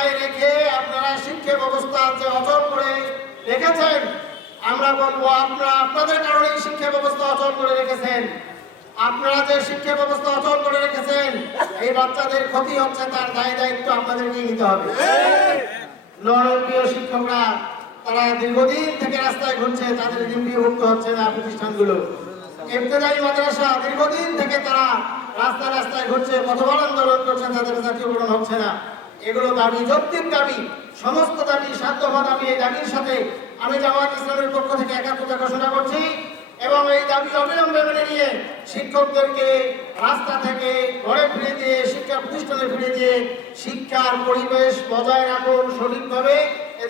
রাস্তায় রেখে আপনারা শিক্ষা ব্যবস্থা যে অচল করে রেখেছেন, আমরা বলব আপনারা আপনাদের কারণেই শিক্ষা ব্যবস্থা অচল করে রেখেছেন। আপনারা যে শিক্ষা ব্যবস্থা অচল করে রেখেছেন, এই বাচ্চাদের ক্ষতি হচ্ছে তার দায় দায়িত্ব আপনাদেরকেই নিতে হবে। নরপ্রিয় শিক্ষকরা, তারা দীর্ঘদিন থেকে রাস্তায় ঘুরছে, তাদের নিম্নভুক্ত হচ্ছে না প্রতিষ্ঠানগুলো। ইবতেদায়ী মাদ্রাসা, দীর্ঘদিন থেকে তারা রাস্তায় রাস্তায় ঘুরছে, পথবল আন্দোলন করছে, তাদের জাতীয়করণ হচ্ছে না। এগুলো দাবি যৌক্তিক দাবি, সমস্ত দাবি সাধ্যমা দাবি, এই দাবির সাথে আমি জামাত ইসলামের পক্ষ থেকে একাত্মতা ঘোষণা করছি এবং এই দাবি অবিলম্বে মেনে নিয়ে শিক্ষকদেরকে রাস্তা থেকে ঘরে ফিরে দিয়ে শিক্ষা প্রতিষ্ঠানে ফিরে দিয়ে শিক্ষার পরিবেশ বজায় রাখুন সঠিকভাবে।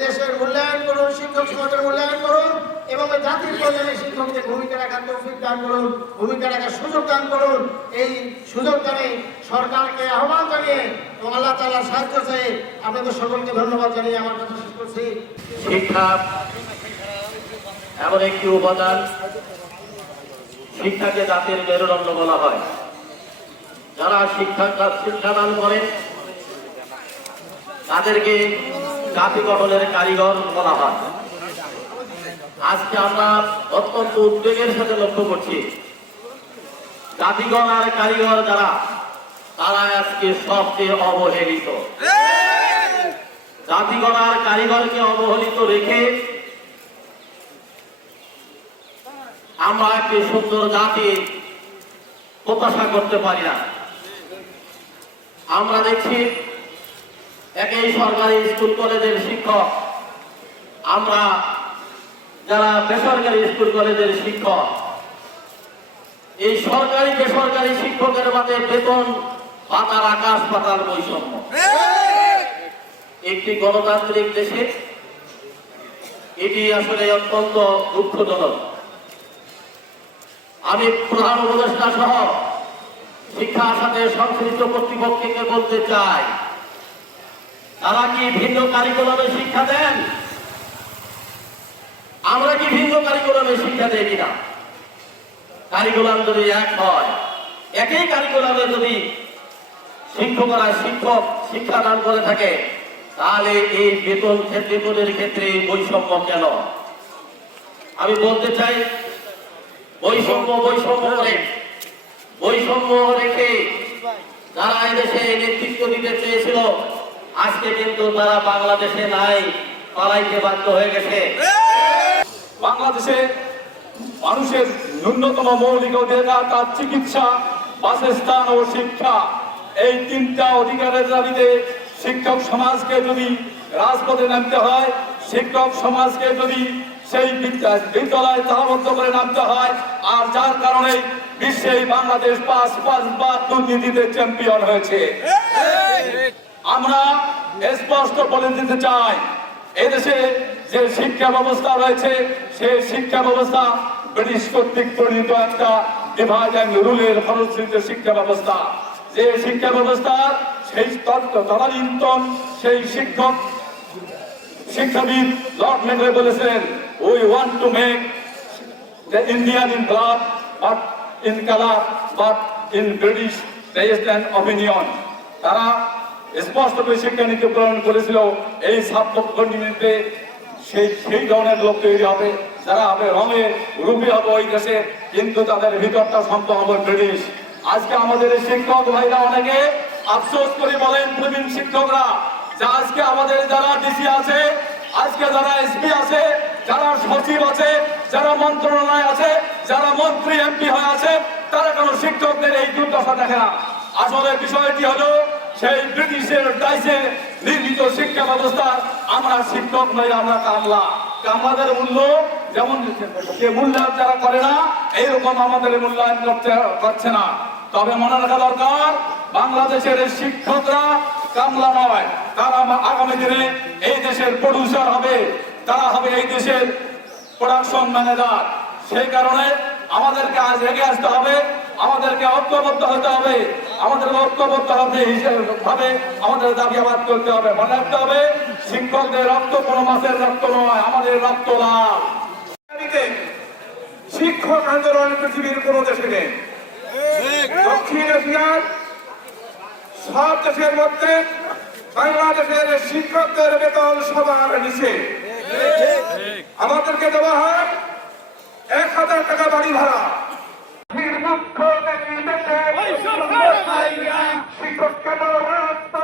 এদেশের মূল্যায়ন করুন, শিক্ষক সমাজের মূল্যায়ন করুন এবং জাতির প্রয়োজনে শিক্ষকদের ভূমিকা রাখার তৌফিক দান করুন, ভূমিকা রাখার সুযোগ দান করুন। এই সুযোগ দানে সরকারকে আহ্বান জানিয়ে এবং আল্লাহ তাআলার সাহায্য চাই আপনাদের সকলকে ধন্যবাদ জানিয়ে আমার কথা শেষ করছি। শিক্ষা এমন একটি উপাদান, শিক্ষাকে জাতির মেরুদণ্ড বলা হয়। যারা শিক্ষা শিক্ষাদান করেন, তাদেরকে জাতি গঠনের কারিগর বলা হয়। আজকে আমরা অত্যন্ত উদ্বেগের সাথে লক্ষ্য করছি। জাতিগণ আর কারিগর যারা, তারা আজকে সবচেয়ে অবহেলিত। জাতিগণ আর কারিগরকে অবহেলিত রেখে আমরা একটি সুন্দর জাতি প্রত্যাশা করতে পারি না। আমরা দেখছি একই সরকারি স্কুল কলেজের শিক্ষক। আমরা যারা বেসরকারি স্কুল কলেজের শিক্ষক, এই সরকারি বেসরকারি শিক্ষকের মাঝে বেতন পাতার আকাশ পাতাল বৈষম্য। একটি গণতান্ত্রিক দেশে এটি আসলে অত্যন্ত দুঃখজনক। আমি প্রধান উপদেষ্টা সহ শিক্ষার সাথে সংশ্লিষ্ট কর্তৃপক্ষকে বলতে চাই তারা কি ভিন্ন কারিকুলামে শিক্ষা দেন? আমরা কি ভিন্ন কারিকুলামে শিক্ষা দেই কিনা? কারিকুলাম যদি এক হয়, একই কারিকুলামে যদি শিক্ষকরা শিক্ষক শিক্ষা দান করে থাকে, তাহলে এই বেতন বেতনের ক্ষেত্রে বৈষম্য কেন? আমি বলতে চাই, বৈষম্য বৈষম্য করে বৈষম্য রেখে যারা এদেশে নেতৃত্ব দিতে চেয়েছিল আজকে কিন্তু তারা বাংলাদেশে নাই, পালাইতে বাধ্য হয়ে গেছে। বাংলাদেশে মানুষের ন্যূনতম মৌলিক অধিকার তার চিকিৎসা, বাসস্থান ও শিক্ষা। এই তিনটা অধিকারের দাবিতে শিক্ষক সমাজকে যদি রাজপথে নামতে হয়, শিক্ষক সমাজকে যদি সেই বিদ্যা- বিদ্যালয়ে তালাবদ্ধ করে নামতে হয়, আর যার কারণে বিশ্বে বাংলাদেশ পাঁচ পাঁচ বার দুর্নীতিতে চ্যাম্পিয়ন হয়েছে। আমরা স্পষ্ট বলে দিতে চাই এদেশে যে শিক্ষা ব্যবস্থা রয়েছে সেই শিক্ষা ব্যবস্থা ব্রিটিশ কর্তৃক পরিণত একটা রুলের ফলশ্রুতিতে শিক্ষা ব্যবস্থা যে শিক্ষা ব্যবস্থার সেই তদানীন্তন সেই শিক্ষক শিক্ষাবিদ লর্ড মেঘরে বলেছিলেন we want to make Indian in blood, but in color, but in British taste and opinion. তারা স্পষ্টভাবে নীতি প্রণয়ন করেছিল এই ছাত্র কন্টিনেন্টে সেই সেই ধরনের লোক তৈরি হবে, যারা হবে রঙে রূপে হবে ওই দেশে কিন্তু তাদের ভিতরটা সম্ভব হবে ব্রিটিশ। আজকে আমাদের শিক্ষক ভাইরা অনেকে আফসোস করে বলেন প্রবীণ শিক্ষকরা যে আজকে আমাদের যারা ডিসি আছে, আজকে যারা এসপি আছে, যারা সচিব আছে, যারা মন্ত্রণালয় আছে, যারা মন্ত্রী, এমপি হয়ে আছে, তারা কোনো শিক্ষকদের এই দুর্দশা দেখে না। আসলে বিষয়টি হলো সেই ব্রিটিশের ডাইসে নির্মিত শিক্ষা ব্যবস্থা আমরা শিক্ষক নই, আমরা কামলা। কামলাদের মূল্য যেমন যে মূল্যায়ন যারা করে না, এইরকম আমাদের মূল্যায়ন করতে করছে না। তবে মনে রাখা দরকার, বাংলাদেশের শিক্ষকরা কামলা নয়। তারা আগামী দিনে এই দেশের প্রডিউসার হবে। তারা হবে এই দেশের প্রোডাকশন ম্যানেজার সেই কারণে আমাদেরকে আজ এগিয়ে আসতে হবে, আমাদেরকে ঐক্যবদ্ধ হতে হবে। আমাদেরকে ঐক্যবদ্ধ হবে হিসেবে ভাবে আমাদের দাবি আবাদ করতে হবে মনে রাখতে হবে শিক্ষকদের রক্ত কোনো মাসের রক্ত নয় আমাদের রক্ত লাল। শিক্ষক আন্দোলন পৃথিবীর কোন দেশে নেই। দক্ষিণ এশিয়ার সব দেশের মধ্যে বাংলাদেশের শিক্ষকদের বেতন সবার নিচে। আমাদেরকে দেওয়া হয় এক হাজার টাকা বাড়ি ভাড়া। শিক্ষককে নির্মুক্ত